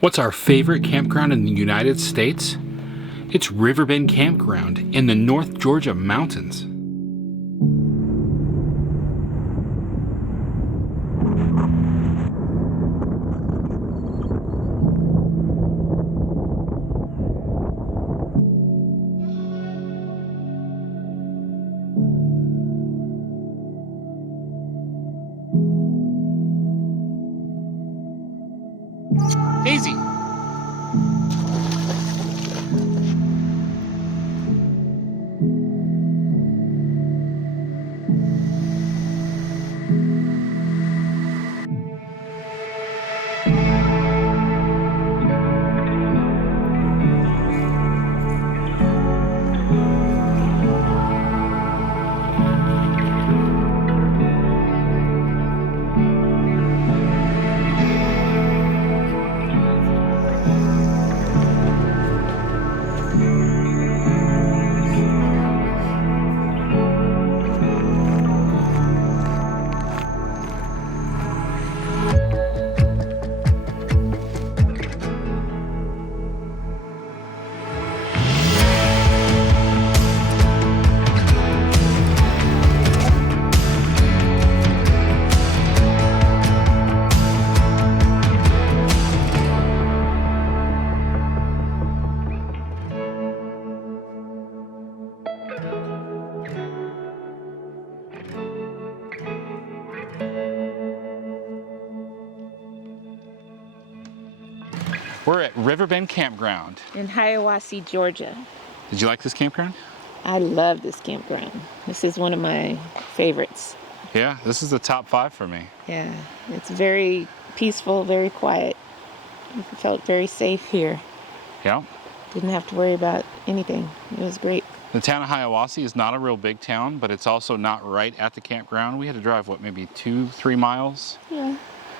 What's our favorite campground in the United States? It's River Bend Campground in the North Georgia mountains. Daisy. We're at River Bend Campground In Hiawassee, Georgia. Did you like this campground? I love this campground. This is one of my favorites. Yeah, this is the top 5 for me. Yeah, it's very peaceful, very quiet. I felt very safe here. Yeah. Didn't have to worry about anything. It was great. The town of Hiawassee is not a real big town, but it's also not right at the campground. We had to drive, what, maybe 2-3 miles? Yeah.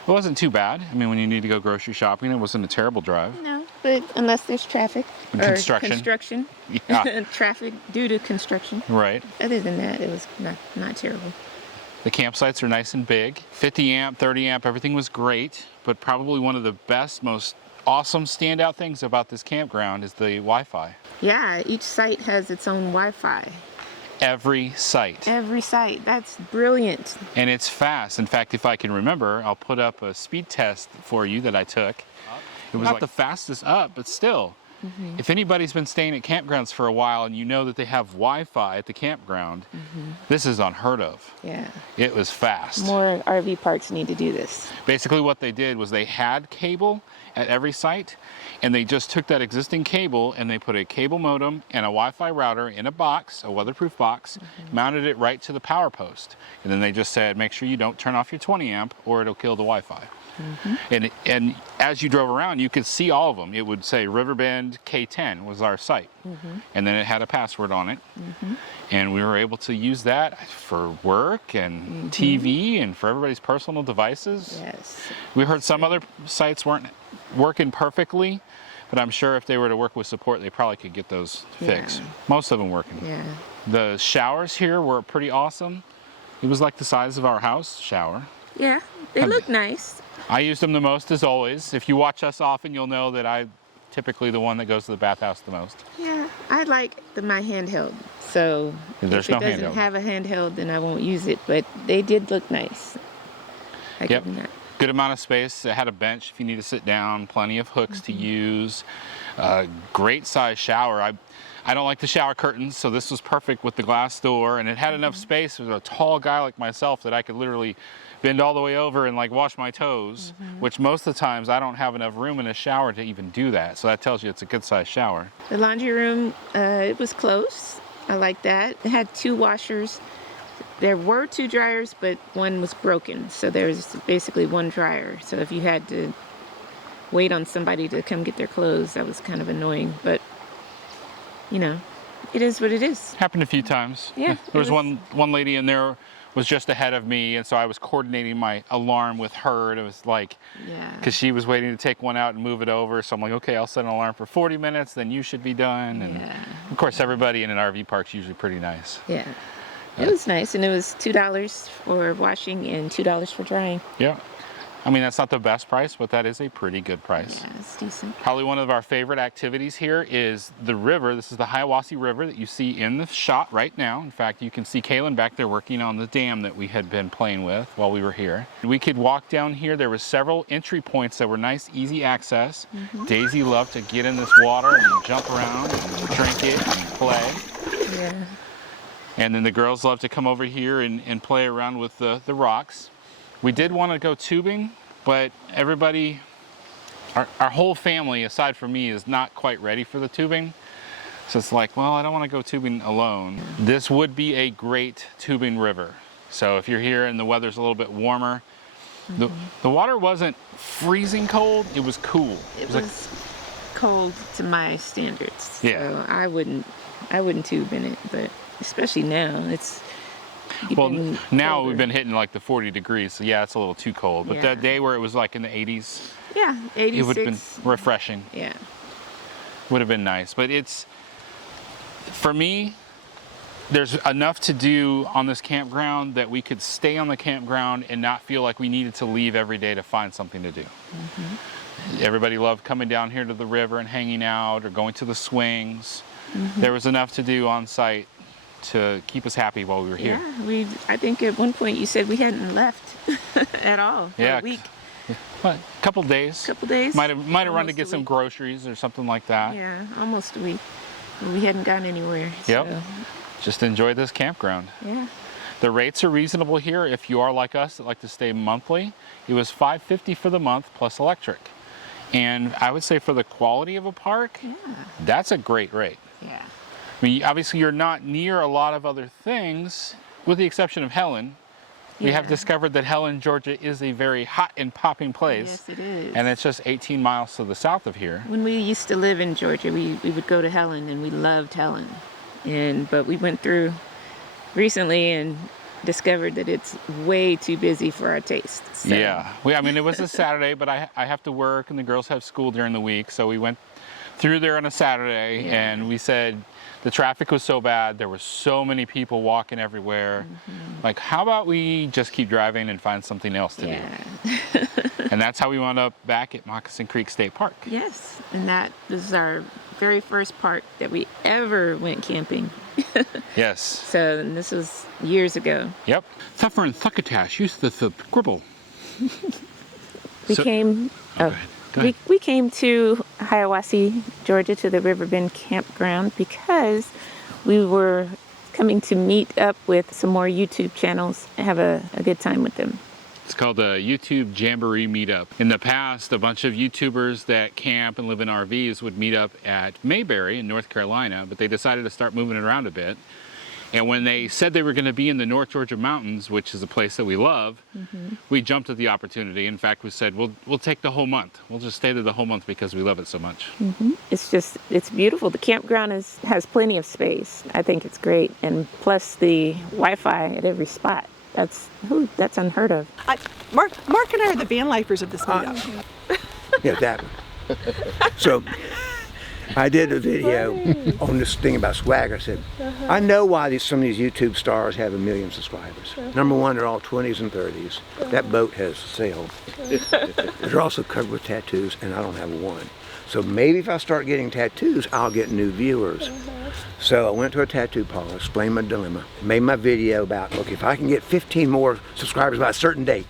It wasn't too bad. I mean, when you need to go grocery shopping, it wasn't a terrible drive. No, but unless there's traffic. And or construction. Construction. Yeah. Traffic due to construction. Right. Other than that, it was not terrible. The campsites are nice and big. 50 amp, 30 amp, everything was great, but probably one of the best, most awesome standout things about this campground is the Wi-Fi. Yeah, each site has its own Wi-Fi. Every site. Every site. That's brilliant. And it's fast. In fact, if I can remember, I'll put up a speed test for you that I took. It was not the fastest up, but still. Mm-hmm. If anybody's been staying at campgrounds for a while and you know that they have Wi-Fi at the campground, this is unheard of. Yeah. It was fast. More RV parks need to do this. Basically what they did was they had cable at every site, and they just took that existing cable and they put a cable modem and a Wi-Fi router in a box, a weatherproof box, mounted it right to the power post. And then they just said, make sure you don't turn off your 20 amp or it'll kill the Wi-Fi. And as you drove around, you could see all of them. It would say River Bend K10 was our site. And then it had a password on it. And we were able to use that for work and TV and for everybody's personal devices. Yes. We heard some other sites weren't working perfectly, but I'm sure if they were to work with support, they probably could get those fixed. Most of them working. Yeah. The showers here were pretty awesome. It was like the size of our house shower. Yeah, they look nice. I used them the most, as always. If you watch us often, you'll know that I'm typically the one that goes to the bathhouse the most. Yeah, I like my handheld. So There's if no it doesn't handheld. have a handheld, then I won't use it. But they did look nice. I give them that. Good amount of space. It had a bench if you need to sit down, plenty of hooks to use. Great size shower. I don't like the shower curtains, so this was perfect with the glass door, and it had enough space for a tall guy like myself that I could literally bend all the way over and like wash my toes, which most of the times I don't have enough room in a shower to even do that. So that tells you it's a good sized shower. The laundry room, it was close. I like that. It had 2 washers. There were 2 dryers, but one was broken. So there's basically 1 dryer. So if you had to wait on somebody to come get their clothes, that was kind of annoying. But, you know, it is what it is. Happened a few times. Yeah. There was one lady in there was just ahead of me, and so I was coordinating my alarm with her, and it was like, because she was waiting to take one out and move it over, so I'm like, okay, I'll set an alarm for 40 minutes, then you should be done. And of course, everybody in an RV park's usually pretty nice. Yeah. It was nice, and it was $2 for washing and $2 for drying. Yeah. I mean, that's not the best price, but that is a pretty good price. Yeah, it's decent. Probably one of our favorite activities here is the river. This is the Hiawassee River that you see in the shot right now. In fact, you can see Kaylin back there working on the dam that we had been playing with while we were here. We could walk down here. There were several entry points that were nice, easy access. Daisy loved to get in this water and jump around and drink it and play. Yeah. And then the girls love to come over here and play around with the rocks. We did want to go tubing, but everybody, our whole family, aside from me, is not quite ready for the tubing. So it's like, well, I don't want to go tubing alone. This would be a great tubing river. So if you're here and the weather's a little bit warmer, the water wasn't freezing cold, it was cool. It was like, cold to my standards. Yeah. So I wouldn't tube in it, but especially now, it's well, now colder. we've been hitting like the 40 degrees, so yeah, it's a little too cold. But Yeah. that day where it was like in the 80s, yeah, 86. it would have been refreshing. Yeah. Would have been nice. But it's, for me, there's enough to do on this campground that we could stay on the campground and not feel like we needed to leave every day to find something to do. Everybody loved coming down here to the river and hanging out or going to the swings. There was enough to do on site to keep us happy while we were here. Yeah, I think at one point you said we hadn't left at all for a week. A couple days. Couple days. Might have run to Almost get a some week. groceries or something like that. Yeah, almost a week. But we hadn't gone anywhere. Yep. So, Just enjoy this campground. yeah. The rates are reasonable here if you are like us that like to stay monthly. It was $5.50 for the month plus electric. And I would say for the quality of a park, that's a great rate. Yeah. I mean, obviously you're not near a lot of other things, with the exception of Helen. We have discovered that Helen, Georgia is a very hot and popping place. Yes, it is. And it's just 18 miles to the south of here. When we used to live in Georgia, we would go to Helen, and we loved Helen. But we went through recently and discovered that it's way too busy for our taste. So. Yeah, I mean, it was a Saturday, but I have to work and the girls have school during the week. So we went through there on a Saturday and we said the traffic was so bad. There were so many people walking everywhere. Like, how about we just keep driving and find something else to do? And that's how we wound up back at Moccasin Creek State Park. Yes, and that was our very first park that we ever went camping. Yes. So and this was years ago. Yep. Thuffer and Thuckatash used the gribble. We came. Oh, we came to Hiawassee, Georgia, to the River Bend Campground because we were coming to meet up with some more YouTube channels and have a good time with them. It's called the YouTube Jamboree Meetup. In the past, a bunch of YouTubers that camp and live in RVs would meet up at Mayberry in North Carolina, but they decided to start moving it around a bit. And when they said they were going to be in the North Georgia mountains, which is a place that we love, we jumped at the opportunity. In fact, we said, we'll take the whole month. We'll just stay there the whole month because we love it so much. It's beautiful. The campground has plenty of space. I think it's great. And plus the Wi-Fi at every spot. That's unheard of. Mark and I are the van lifers of this meetup. Yeah, that one. So I did a video on this thing about swag. I said, I know why some of these YouTube stars have 1 million subscribers. Number one, they're all 20s and 30s. That boat has sailed. They're also covered with tattoos, and I don't have one. So maybe if I start getting tattoos, I'll get new viewers. So I went to a tattoo parlor, explained my dilemma, made my video about, look, if I can get 15 more subscribers by a certain date.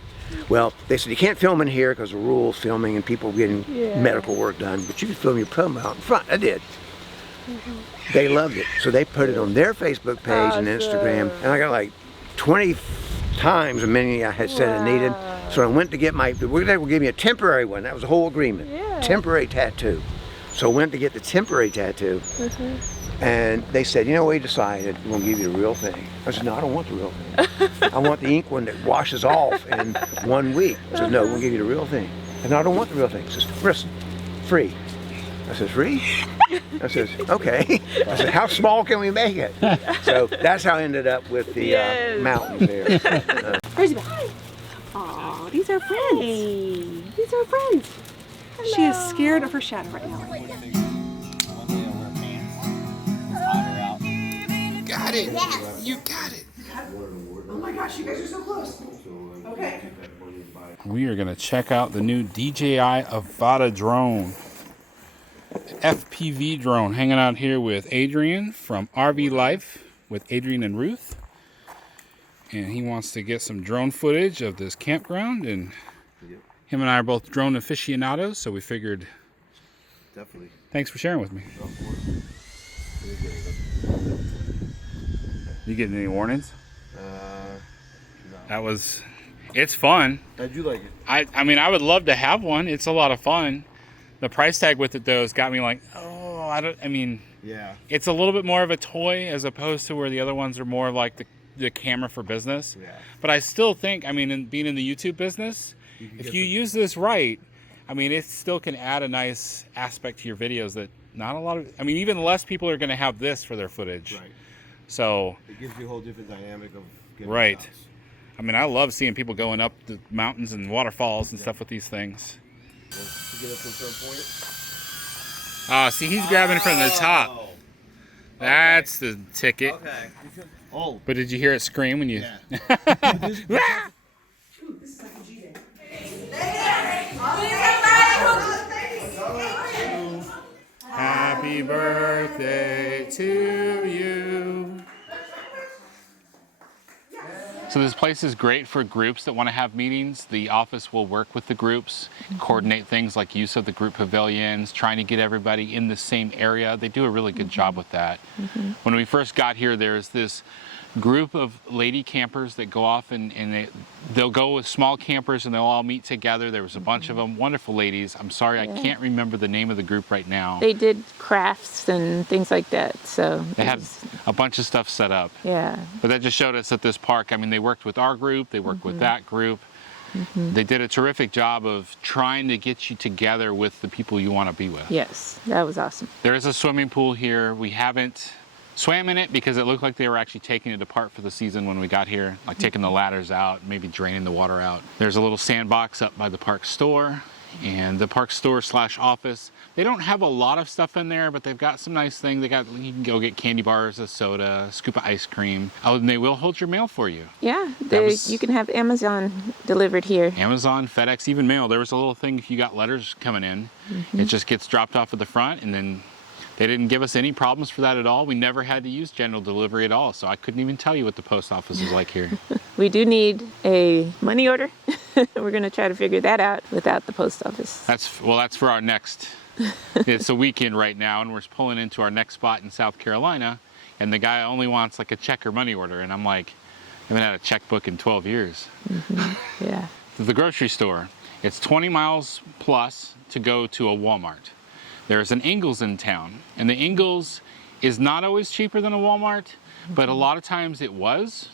Well, they said you can't film in here because of rules, filming and people getting medical work done, but you can film your promo out in front. I did. They loved it. So they put it on their Facebook page and Instagram, and I got like 20 times as many I had said I needed. So I went to get they were going to give me a temporary one. That was the whole agreement. Temporary tattoo. So I went to get the temporary tattoo. And they said, you know, we decided we're going to give you the real thing. I said, no, I don't want the real thing. I want the ink one that washes off in 1 week. I said, no, we'll give you the real thing. And I don't want the real thing. He says, listen, free. I said, free? I said, okay. I said, how small can we make it? So that's how I ended up with the mountains there. Where's he back? Aw, these are friends. Hey. These are friends. Hello. She is scared of her shadow right now. Got it. Yeah. You got it. Oh my gosh, you guys are so close. Okay. We are going to check out the new DJI Avata drone. FPV drone, hanging out here with Adrian from RV Life with Adrian and Ruth. And he wants to get some drone footage of this campground, and him and I are both drone aficionados, so we figured. Definitely. Thanks for sharing with me. You getting any warnings? No. It's fun. How'd you like it? I mean, I would love to have one. It's a lot of fun. The price tag with it, though, has got me like, Yeah. it's a little bit more of a toy as opposed to where the other ones are more like the camera for business. Yeah. But I still think, being in the YouTube business, if you use this right, it still can add a nice aspect to your videos that not a lot of, even less people are going to have this for their footage. Right. So. It gives you a whole different dynamic of getting Right. shots. I love seeing people going up the mountains and waterfalls and stuff with these things. To get us from point. See, he's grabbing from the top. That's the ticket. Okay. Oh. But did you hear it scream when you... Yeah. Happy birthday to you. So this place is great for groups that want to have meetings. The office will work with the groups, coordinate things like use of the group pavilions, trying to get everybody in the same area. They do a really good job with that. When we first got here, there's this group of lady campers that go off and they'll go with small campers and they'll all meet together. There was a bunch of them, wonderful ladies. I'm sorry, I can't remember the name of the group right now. They did crafts and things like that, so. They had a bunch of stuff set up. Yeah. But that just showed us that this park, they worked with our group, they worked with that group. They did a terrific job of trying to get you together with the people you want to be with. Yes, that was awesome. There is a swimming pool here. We haven't swam in it because it looked like they were actually taking it apart for the season when we got here, like taking the ladders out, maybe draining the water out. There's a little sandbox up by the park store and the park store / office. They don't have a lot of stuff in there, but they've got some nice things. You can go get candy bars, a soda, a scoop of ice cream. Oh, and they will hold your mail for you. Yeah, you can have Amazon delivered here. Amazon, FedEx, even mail. There was a little thing if you got letters coming in, it just gets dropped off at the front, and then they didn't give us any problems for that at all. We never had to use general delivery at all, so I couldn't even tell you what the post office is like here. We do need a money order. We're going to try to figure that out without the post office. That's for our next. It's a weekend right now, and we're pulling into our next spot in South Carolina, and the guy only wants like a check or money order, and I'm like, I haven't had a checkbook in 12 years. Yeah. The grocery store. It's 20 miles plus to go to a Walmart. There's an Ingles in town, and the Ingles is not always cheaper than a Walmart, but a lot of times it was.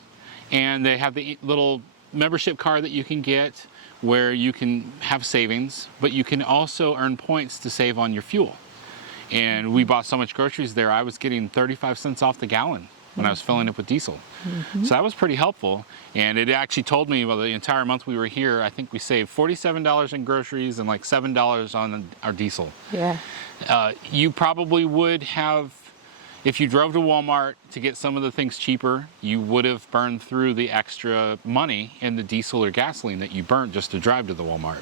And they have the little membership card that you can get where you can have savings, but you can also earn points to save on your fuel. And we bought so much groceries there, I was getting 35 cents off the gallon when I was filling up with diesel. So that was pretty helpful. And it actually told me, well, the entire month we were here, I think we saved $47 in groceries and like $7 on our diesel. Yeah. You probably would have, if you drove to Walmart to get some of the things cheaper, you would have burned through the extra money in the diesel or gasoline that you burnt just to drive to the Walmart.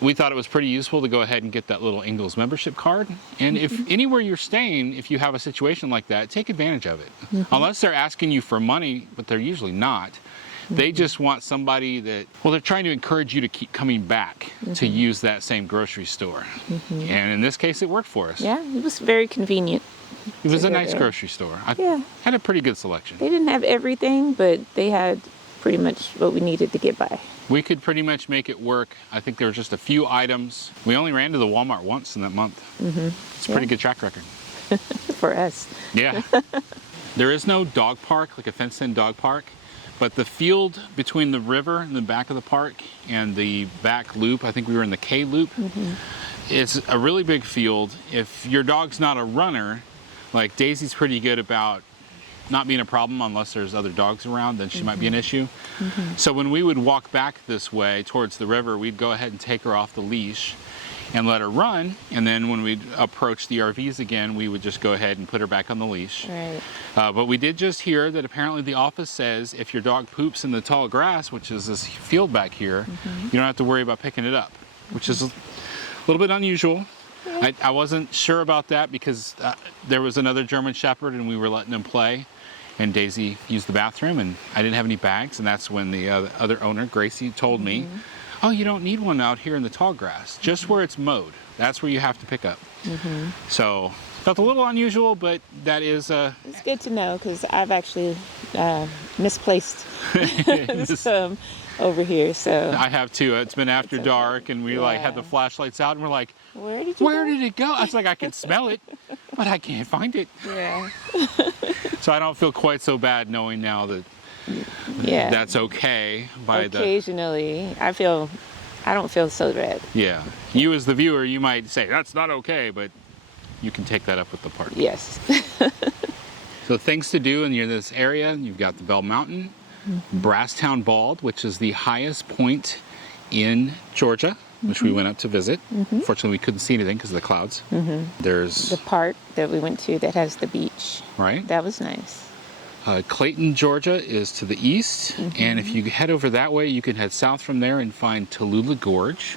We thought it was pretty useful to go ahead and get that little Ingles membership card. And if anywhere you're staying, if you have a situation like that, take advantage of it. Unless they're asking you for money, but they're usually not. They just want somebody that, well, they're trying to encourage you to keep coming back to use that same grocery store. And in this case, it worked for us. Yeah, it was very convenient. It was a nice grocery store. I had a pretty good selection. They didn't have everything, but they had pretty much what we needed to get by. We could pretty much make it work. I think there were just a few items. We only ran to the Walmart once in that month. It's a pretty good track record. For us. Yeah. There is no dog park, like a fenced-in dog park, but the field between the river in the back of the park and the back loop, I think we were in the K loop, it's a really big field. If your dog's not a runner, like Daisy's pretty good about not being a problem unless there's other dogs around, then she might be an issue. So when we would walk back this way towards the river, we'd go ahead and take her off the leash. and let her run. And then when we approach the RVs again, we would just go ahead and put her back on the leash. Right. But we did just hear that apparently the office says if your dog poops in the tall grass, which is this field back here, you don't have to worry about picking it up, which is a little bit unusual. I wasn't sure about that because there was another German Shepherd and we were letting him play, and Daisy used the bathroom and I didn't have any bags, and that's when the other owner, Gracie, told me, oh, you don't need one out here in the tall grass, just where it's mowed. That's where you have to pick up. So felt a little unusual, but that is It's good to know because I've actually misplaced some over here. So I have too. It's been after dark and we like had the flashlights out and we're like, where did it go? I was like, I can smell it, but I can't find it. Yeah. So I don't feel quite so bad knowing now that Yeah. that's okay by Occasionally, I don't feel so bad. yeah. You as the viewer, you might say that's not okay, but you can take that up with the park. Yes. So things to do in this area, you've got the Bell Mountain, Brasstown Bald, which is the highest point in Georgia, which we went up to visit. Fortunately, we couldn't see anything because of the clouds. There's The park that we went to that has the beach. right. That was nice. Clayton, Georgia is to the east, and if you head over that way, you can head south from there and find Tallulah Gorge,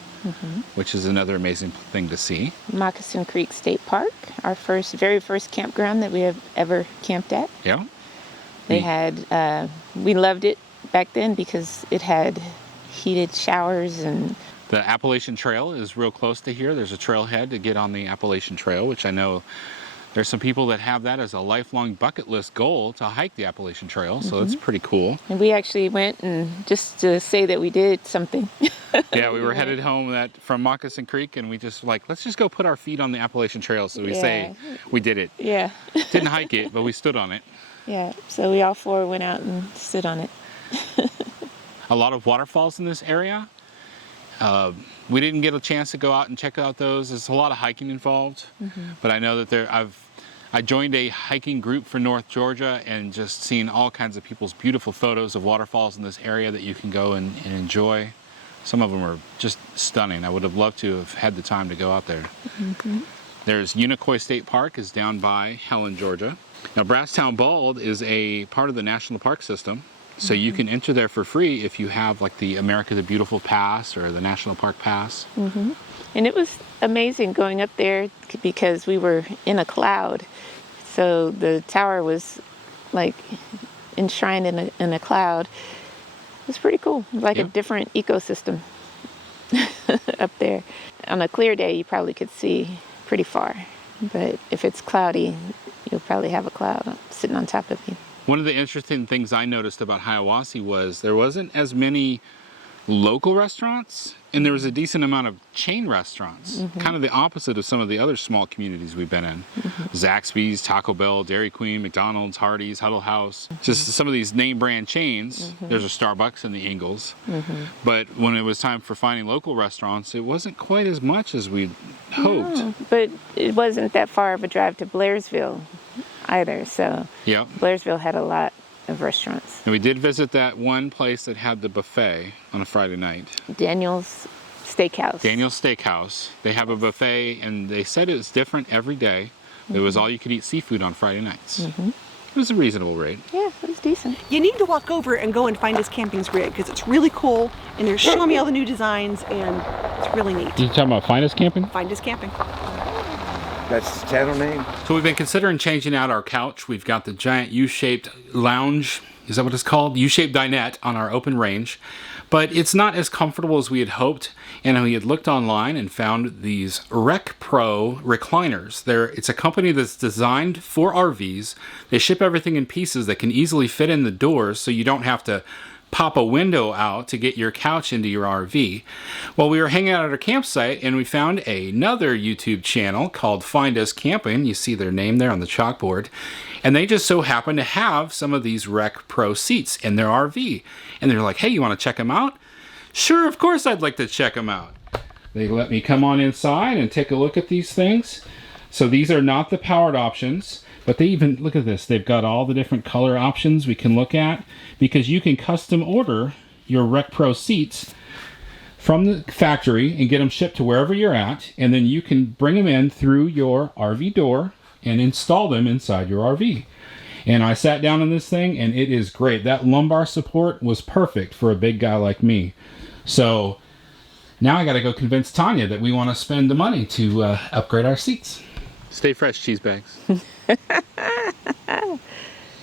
which is another amazing thing to see. Moccasin Creek State Park, our very first campground that we have ever camped at. Yeah. They had, we loved it back then because it had heated showers and The Appalachian Trail is real close to here. There's a trailhead to get on the Appalachian Trail, which I know there's some people that have that as a lifelong bucket list goal to hike the Appalachian Trail, so that's pretty cool. And we actually went and just to say that we did something. Yeah, we were headed home from Moccasin Creek, and we just like, let's just go put our feet on the Appalachian Trail, so we say we did it. Yeah. Didn't hike it, but we stood on it. Yeah. So we all four went out and stood on it. A lot of waterfalls in this area. We didn't get a chance to go out and check out those. There's a lot of hiking involved, but I know that I joined a hiking group for North Georgia and just seen all kinds of people's beautiful photos of waterfalls in this area that you can go and enjoy. Some of them are just stunning. I would have loved to have had the time to go out there. There's Unicoi State Park is down by Helen, Georgia. Now Brasstown Bald is a part of the National Park System. So you can enter there for free if you have like the America the Beautiful Pass or the National Park Pass. And it was amazing going up there because we were in a cloud. So the tower was like enshrined in a cloud. It was pretty cool. Like a different ecosystem up there. On a clear day, you probably could see pretty far. But if it's cloudy, you'll probably have a cloud sitting on top of you. One of the interesting things I noticed about Hiawassee was there wasn't as many local restaurants, and there was a decent amount of chain restaurants, kind of the opposite of some of the other small communities we've been in. Zaxby's, Taco Bell, Dairy Queen, McDonald's, Hardee's, Huddle House, just some of these name brand chains. There's a Starbucks and the Ingles. But when it was time for finding local restaurants, it wasn't quite as much as we'd hoped. No, but it wasn't that far of a drive to Blairsville either, so Yep. Blairsville had a lot of restaurants. And we did visit that one place that had the buffet on a Friday night. Daniel's Steakhouse. Daniel's Steakhouse. They have a buffet, and they said it was different every day. It was all you could eat seafood on Friday nights. It was a reasonable rate. Yeah, it was decent. You need to walk over and go and find his camping's rig because it's really cool and they're showing me all the new designs and it's really neat. You talking about Finest Camping? Find his camping. That's the channel name? So we've been considering changing out our couch. We've got the giant U-shaped lounge, is that what it's called? U-shaped dinette on our open range. But it's not as comfortable as we had hoped. And we had looked online and found these Rec Pro recliners. It's a company that's designed for RVs. They ship everything in pieces that can easily fit in the doors so you don't have to pop a window out to get your couch into your RV. Well, we were hanging out at our campsite and we found another YouTube channel called Find Us Camping. You see their name there on the chalkboard. And they just so happen to have some of these Rec Pro seats in their RV. And they're like, hey, you want to check them out? Sure, of course I'd like to check them out. They let me come on inside and take a look at these things. So these are not the powered options. But they even, look at this, they've got all the different color options we can look at because you can custom order your Rec Pro seats from the factory and get them shipped to wherever you're at, and then you can bring them in through your RV door and install them inside your RV. And I sat down in this thing, and it is great. That lumbar support was perfect for a big guy like me. So now I got to go convince Tanya that we want to spend the money to upgrade our seats. Stay fresh, cheese bags.